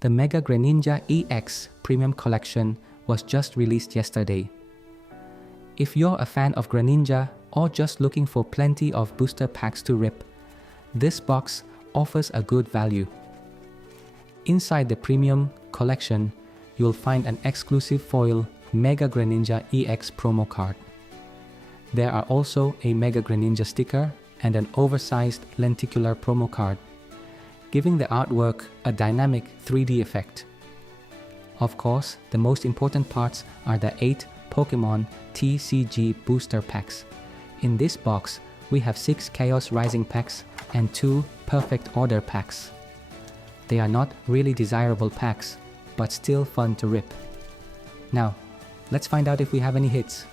The Mega Greninja EX Premium Collection was just released yesterday. If you're a fan of Greninja or just looking for plenty of booster packs to rip, this box offers a good value. Inside the Premium Collection, you'll find an exclusive foil Mega Greninja EX promo card. There are also a Mega Greninja sticker and an oversized lenticular promo card, giving the artwork a dynamic 3D effect. Of course, the most important parts are the 8 Pokemon TCG booster packs. In this box, we have 6 Chaos Rising packs and 2 Perfect Order packs. They are not really desirable packs, but still fun to rip. Now, let's find out if we have any hits.